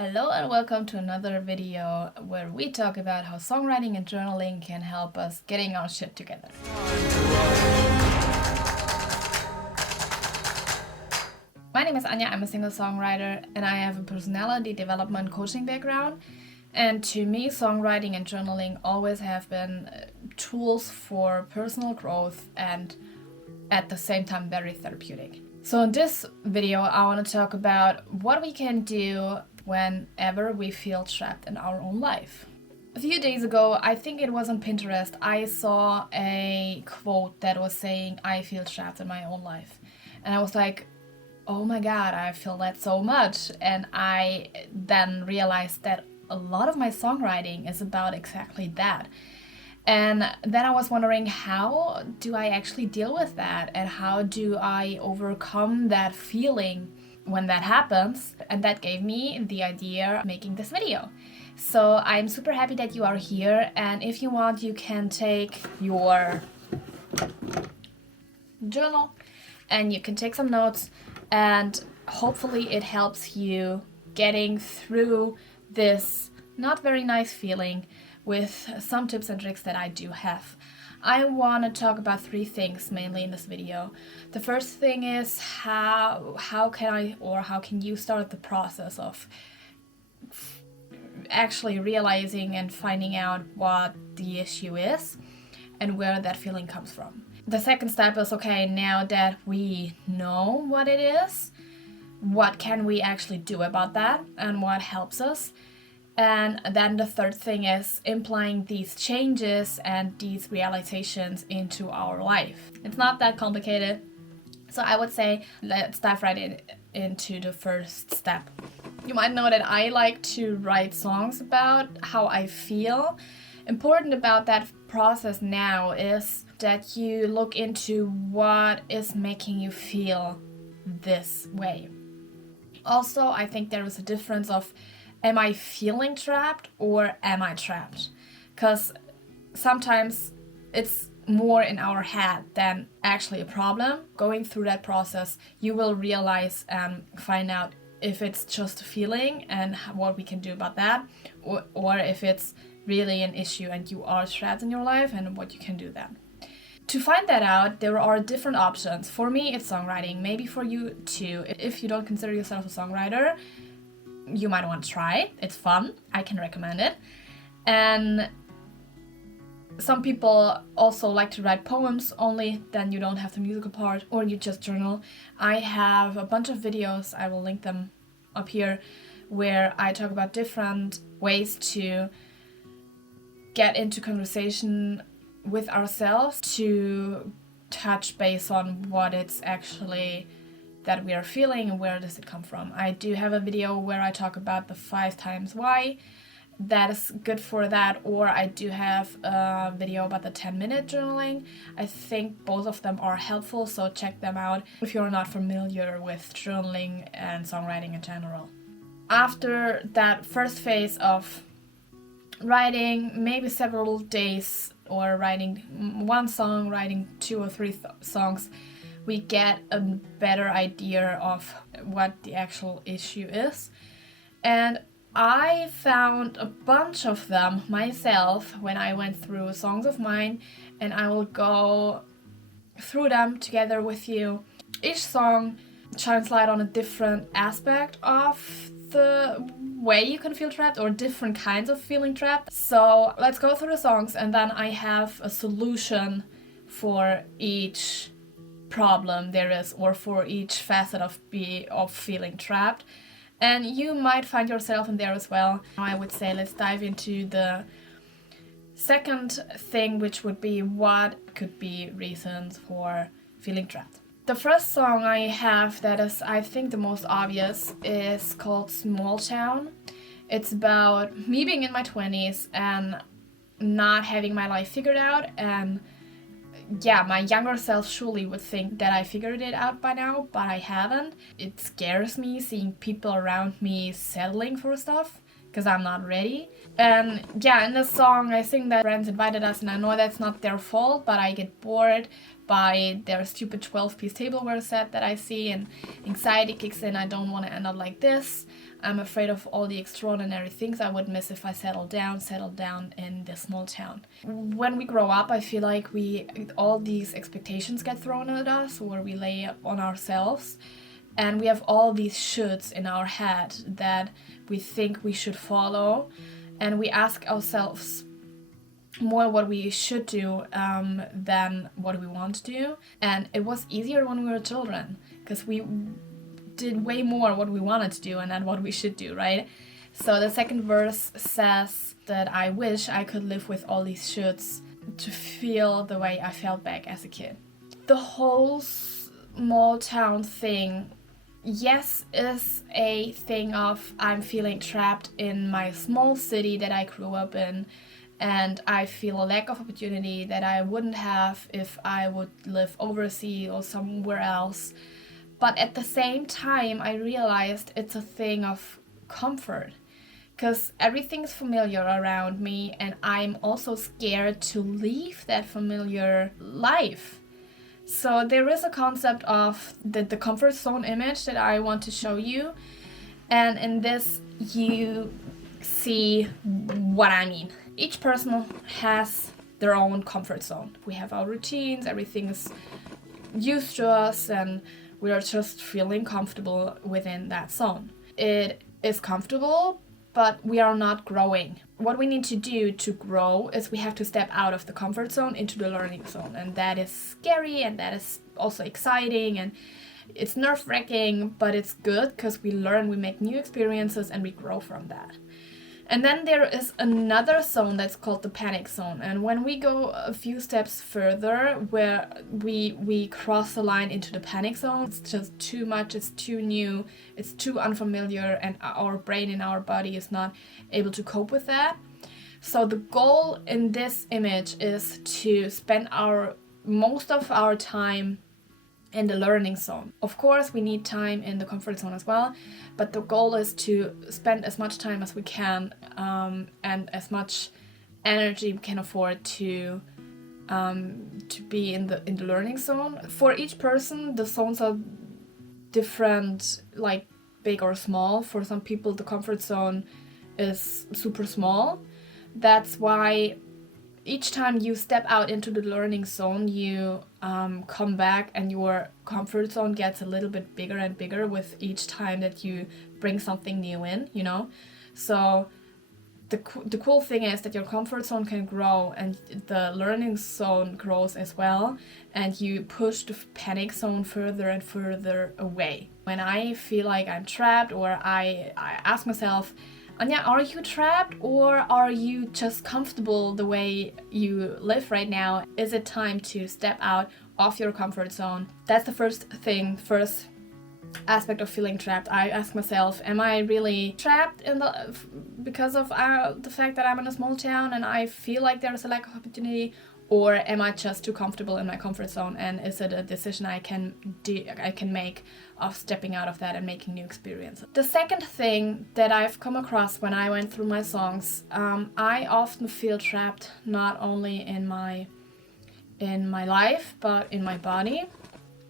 Hello and welcome to another video where we talk about how songwriting and journaling can help us getting our shit together. My name is Anya, I'm a single songwriter and I have a personality development coaching background. And to me, songwriting and journaling always have been tools for personal growth and at the same time very therapeutic. So in this video, I want to talk about what we can do whenever we feel trapped in our own life. A few days ago, I think it was on Pinterest, I saw a quote that was saying, "I feel trapped in my own life." And I was like, oh my god, I feel that so much. And I then realized that a lot of my songwriting is about exactly that. And then I was wondering, how do I actually deal with that? And how do I overcome that feeling when that happens? And that gave me the idea of making this video. So I'm super happy that you are here. And if you want, you can take your journal and you can take some notes. And hopefully it helps you getting through this not very nice feeling with some tips and tricks that I do have. I want to talk about three things mainly in this video. The first thing is how can you start the process of actually realizing and finding out what the issue is and where that feeling comes from. The second step is, okay, now that we know what it is, what can we actually do about that and what helps us? And then the third thing is implying these changes and these realizations into our life. It's not that complicated. So I would say let's dive right into the first step. You might know that I like to write songs about how I feel. Important about that process now is that you look into what is making you feel this way. Also, I think there is a difference of, am I feeling trapped or am I trapped? Because sometimes it's more in our head than actually a problem. Going through that process, you will realize and find out if it's just a feeling and what we can do about that, or if it's really an issue and you are trapped in your life and what you can do then. To find that out, there are different options. For me, it's songwriting. Maybe for you too. If you don't consider yourself a songwriter, you might want to try it. It's fun. I can recommend it. And some people also like to write poems only, then you don't have the musical part, or you just journal. I have a bunch of videos, I will link them up here, where I talk about different ways to get into conversation with ourselves, to touch base on what it's actually that we are feeling and where does it come from. I do have a video where I talk about the 5 times why. That is good for that. Or I do have a video about the 10-minute journaling. I think both of them are helpful, so check them out if you're not familiar with journaling and songwriting in general. After that first phase of writing maybe several days, or writing one song, writing 2 or 3 songs, we get a better idea of what the actual issue is. And I found a bunch of them myself when I went through songs of mine, and I will go through them together with you. Each song shines light on a different aspect of the way you can feel trapped, or different kinds of feeling trapped. So let's go through the songs, and then I have a solution for each problem there is, or for each facet of feeling trapped. And you might find yourself in there as well. I would say let's dive into the second thing, which would be what could be reasons for feeling trapped. The first song I have that is, I think, the most obvious is called Small Town. It's about me being in my 20s and not having my life figured out. And yeah, my younger self surely would think that I figured it out by now, but I haven't. It scares me seeing people around me settling for stuff, because I'm not ready. And yeah, in this song I sing that friends invited us, and I know that's not their fault, but I get bored by their stupid 12-piece tableware set that I see, and anxiety kicks in. I don't want to end up like this. I'm afraid of all the extraordinary things I would miss if I settled down in this small town. When we grow up, I feel like all these expectations get thrown at us, or we lay on ourselves, and we have all these shoulds in our head that we think we should follow, and we ask ourselves more what we should do than what we want to do. And it was easier when we were children, because we did way more what we wanted to do and not what we should do, right? So the second verse says that I wish I could live with all these shoulds to feel the way I felt back as a kid. The whole small town thing, yes, is a thing of I'm feeling trapped in my small city that I grew up in, and I feel a lack of opportunity that I wouldn't have if I would live overseas or somewhere else. But at the same time, I realized it's a thing of comfort, because everything's familiar around me, and I'm also scared to leave that familiar life. So there is a concept of the comfort zone image that I want to show you, and in this you see what I mean. Each person has their own comfort zone. We have our routines, everything is used to us, and we are just feeling comfortable within that zone. It is comfortable, but we are not growing. What we need to do to grow is we have to step out of the comfort zone into the learning zone, and that is scary, and that is also exciting, and it's nerve-wracking, but it's good because we learn, we make new experiences, and we grow from that. And then there is another zone that's called the panic zone. And when we go a few steps further, where we cross the line into the panic zone, it's just too much, it's too new, it's too unfamiliar, and our brain and our body is not able to cope with that. So the goal in this image is to spend most of our time in the learning zone. Of course, we need time in the comfort zone as well, but the goal is to spend as much time as we can and as much energy we can afford to be in the learning zone. For each person, the zones are different, like big or small. For some people, the comfort zone is super small. That's why each time you step out into the learning zone, you come back, and your comfort zone gets a little bit bigger and bigger with each time that you bring something new in, you know? So the cool thing is that your comfort zone can grow, and the learning zone grows as well, and you push the panic zone further and further away. When I feel like I'm trapped, or I ask myself, Anya, are you trapped, or are you just comfortable the way you live right now? Is it time to step out of your comfort zone? That's the first aspect of feeling trapped. I ask myself, am I really trapped because of the fact that I'm in a small town and I feel like there is a lack of opportunity? Or am I just too comfortable in my comfort zone, and is it a decision I can make of stepping out of that and making new experiences? The second thing that I've come across when I went through my songs, I often feel trapped not only in my life but in my body.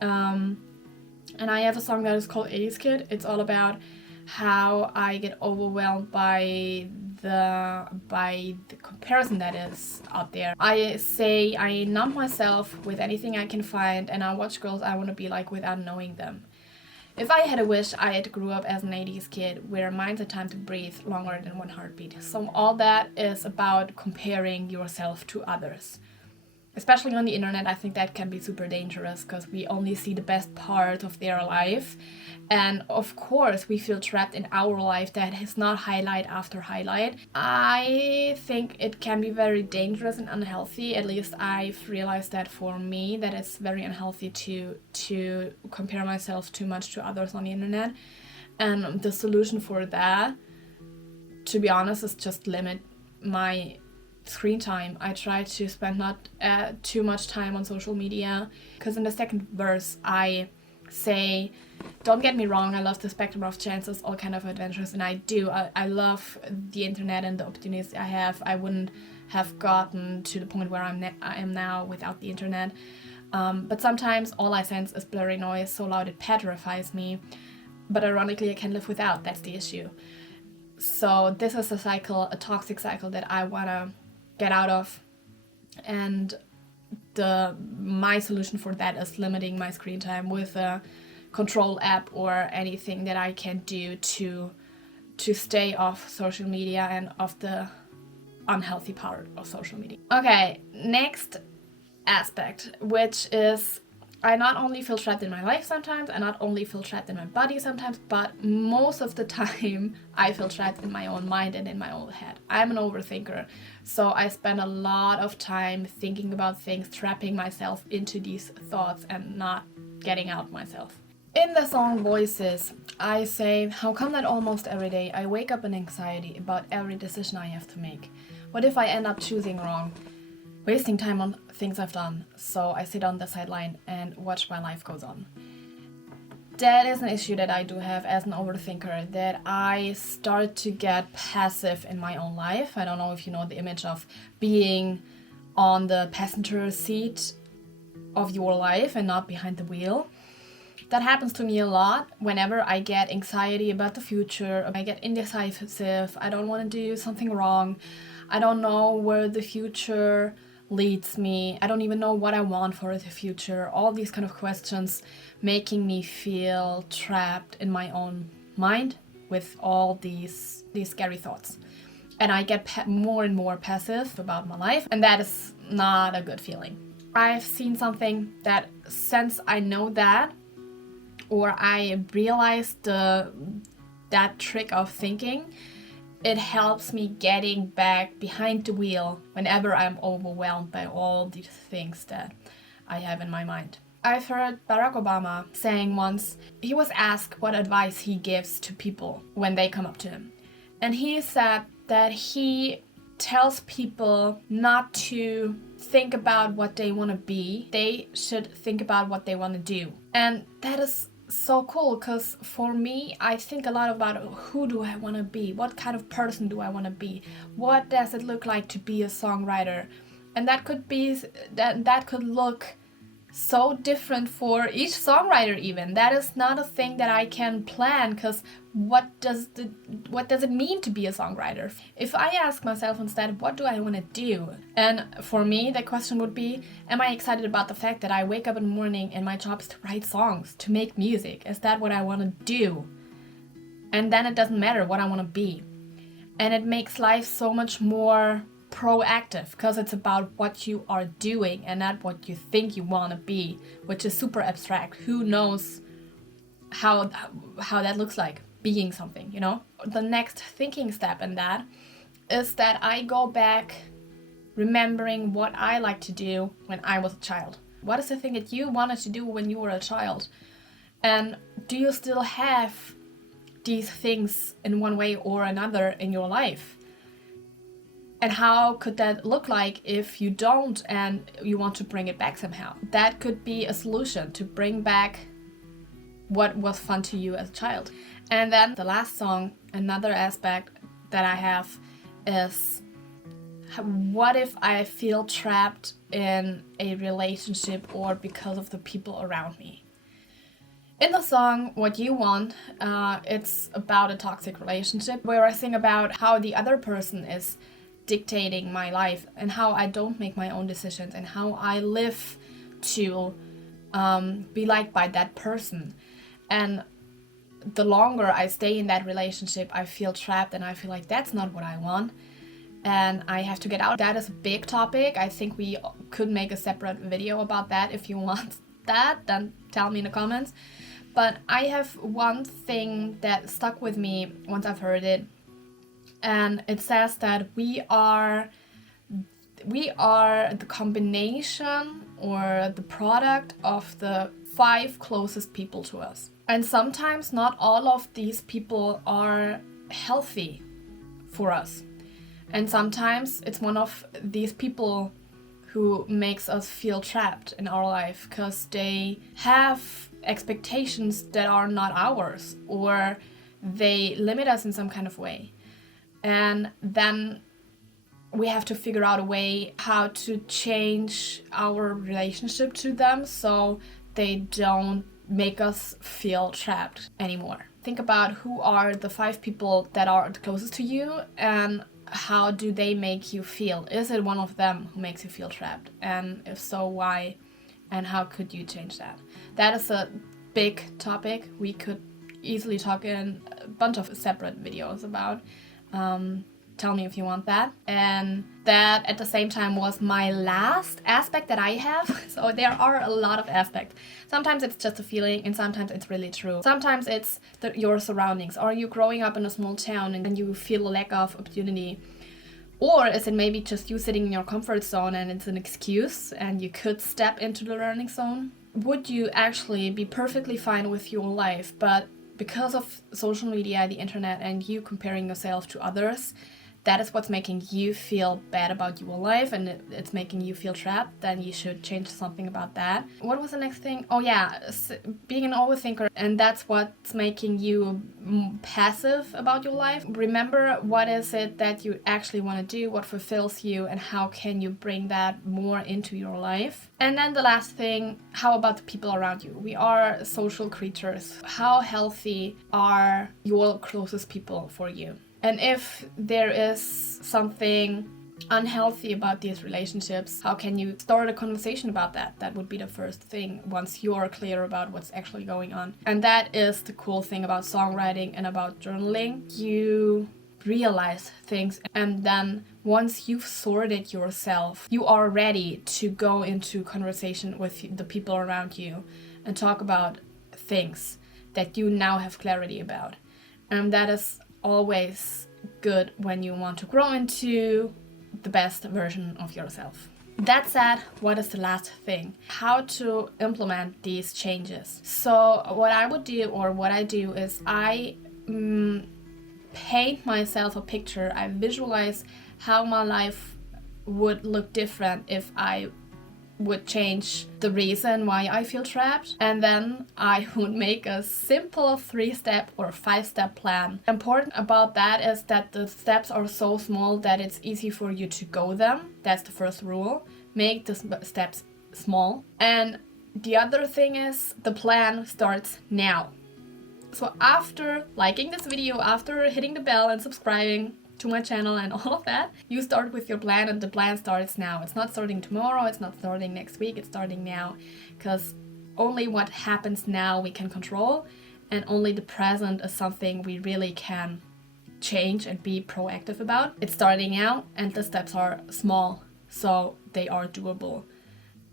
And I have a song that is called 80s Kid. It's all about how I get overwhelmed by the comparison that is out there. I numb myself with anything I can find, and I watch girls I want to be like without knowing them. If I had a wish, I had grew up as an 80s kid where minds had time to breathe longer than one heartbeat. So all that is about comparing yourself to others. Especially on the internet, I think that can be super dangerous because we only see the best part of their life. And of course, we feel trapped in our life that is not highlight after highlight. I think it can be very dangerous and unhealthy. At least I've realized that for me, that it's very unhealthy to compare myself too much to others on the internet. And the solution for that, to be honest, is just limit my screen time. I try to spend not too much time on social media, because in the second verse I say, don't get me wrong, I love the spectrum of chances, all kind of adventures, and I do. I love the internet and the opportunities I have. I wouldn't have gotten to the point where I am now without the internet. But sometimes all I sense is blurry noise so loud it petrifies me. but ironically I can live without. That's the issue. So this is a cycle, a toxic cycle that I want to get out of. And my solution for that is limiting my screen time with a control app or anything that I can do to stay off social media and off the unhealthy part of social media. Okay, next aspect, which is I not only feel trapped in my life sometimes, I not only feel trapped in my body sometimes, but most of the time I feel trapped in my own mind and in my own head. I'm an overthinker, so I spend a lot of time thinking about things, trapping myself into these thoughts and not getting out myself. In the song Voices, I say, how come that almost every day I wake up in anxiety about every decision I have to make? What if I end up choosing wrong? Wasting time on things I've done, so I sit on the sideline and watch my life goes on. That is an issue that I do have as an overthinker, that I start to get passive in my own life. I don't know if you know the image of being on the passenger seat of your life and not behind the wheel. That happens to me a lot whenever I get anxiety about the future, I get indecisive, I don't want to do something wrong, I don't know where the future leads me, I don't even know what I want for the future, all these kind of questions making me feel trapped in my own mind with all these scary thoughts. And I get more and more passive about my life, and that is not a good feeling. I've seen something that since I know that, or I realized that trick of thinking, it helps me getting back behind the wheel whenever I'm overwhelmed by all these things that I have in my mind. I've heard Barack Obama saying once, he was asked what advice he gives to people when they come up to him. And he said that he tells people not to think about what they want to be. They should think about what they want to do. And that is so cool, because for me, I think a lot about who do I want to be? What kind of person do I want to be? What does it look like to be a songwriter? And that could look so different for each songwriter even. That is not a thing that I can plan, because what does it mean to be a songwriter? If I ask myself instead, what do I want to do? And for me, the question would be, am I excited about the fact that I wake up in the morning and my job is to write songs, to make music? Is that what I want to do? And then it doesn't matter what I want to be. And it makes life so much more proactive, because it's about what you are doing and not what you think you want to be, which is super abstract. Who knows how that looks like, being something, you know? The next thinking step in that is that I go back remembering what I like to do when I was a child. What is the thing that you wanted to do when you were a child? And do you still have these things in one way or another in your life? And how could that look like if you don't and you want to bring it back somehow? That could be a solution to bring back what was fun to you as a child. And then the last song, another aspect that I have is, what if I feel trapped in a relationship or because of the people around me? In the song What You Want, it's about a toxic relationship where I sing about how the other person is dictating my life and how I don't make my own decisions and how I live to be liked by that person. And the longer I stay in that relationship, I feel trapped and I feel like that's not what I want and I have to get out. That is a big topic. I think we could make a separate video about that. If you want that, then tell me in the comments. But I have one thing that stuck with me once I've heard it, and it says that we are the combination or the product of the 5 closest people to us. And sometimes not all of these people are healthy for us. And sometimes it's one of these people who makes us feel trapped in our life because they have expectations that are not ours, or they limit us in some kind of way. And then we have to figure out a way how to change our relationship to them so they don't make us feel trapped anymore. think about who are the 5 people that are the closest to you and how do they make you feel. Is it one of them who makes you feel trapped? And if so, why? And how could you change that? That is a big topic we could easily talk in a bunch of separate videos about. Tell me if you want that. And that at the same time was my last aspect that I have. So there are a lot of aspects. Sometimes it's just a feeling and sometimes it's really true. Sometimes it's your surroundings. Are you growing up in a small town and you feel a lack of opportunity? Or is it maybe just you sitting in your comfort zone and it's an excuse and you could step into the learning zone? Would you actually be perfectly fine with your life, but because of social media, the internet, and you comparing yourself to others, that is what's making you feel bad about your life and it's making you feel trapped, then you should change something about that. What was the next thing? Oh yeah, being an overthinker, and that's what's making you passive about your life. Remember, what is it that you actually want to do, what fulfills you, and how can you bring that more into your life? And then the last thing, how about the people around you? We are social creatures. How healthy are your closest people for you? And if there is something unhealthy about these relationships, how can you start a conversation about that? That would be the first thing once you're clear about what's actually going on. And that is the cool thing about songwriting and about journaling. You realize things, and then once you've sorted yourself, you are ready to go into conversation with the people around you and talk about things that you now have clarity about. And that is always good when you want to grow into the best version of yourself. That said, what is the last thing? How to implement these changes. So what I would do, or what I do, is I paint myself a picture. I visualize how my life would look different if I would change the reason why I feel trapped, and then I would make a simple 3-step or 5-step plan. Important about that is that the steps are so small that it's easy for you to go them. That's the first rule. Make the steps small. And the other thing is the plan starts now. So after liking this video, after hitting the bell and subscribing to my channel and all of that, you start with your plan, and the plan starts now. It's not starting tomorrow, it's not starting next week, it's starting now, because only what happens now we can control, and only the present is something we really can change and be proactive about. It's starting now, and the steps are small, so they are doable.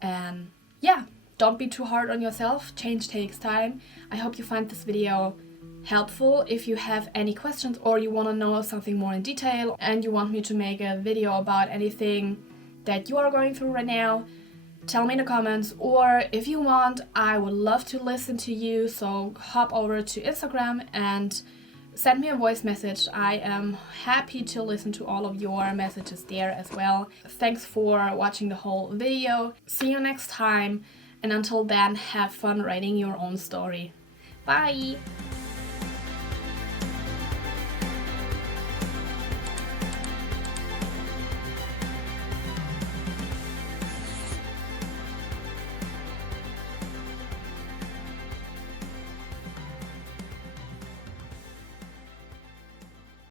And yeah, don't be too hard on yourself. Change takes time. I hope you find this video helpful. If you have any questions or you want to know something more in detail and you want me to make a video about anything that you are going through right now, tell me in the comments. Or if you want, I would love to listen to you, so hop over to Instagram and send me a voice message. I am happy to listen to all of your messages there as well. Thanks for watching the whole video. See you next time, and until then, have fun writing your own story. Bye!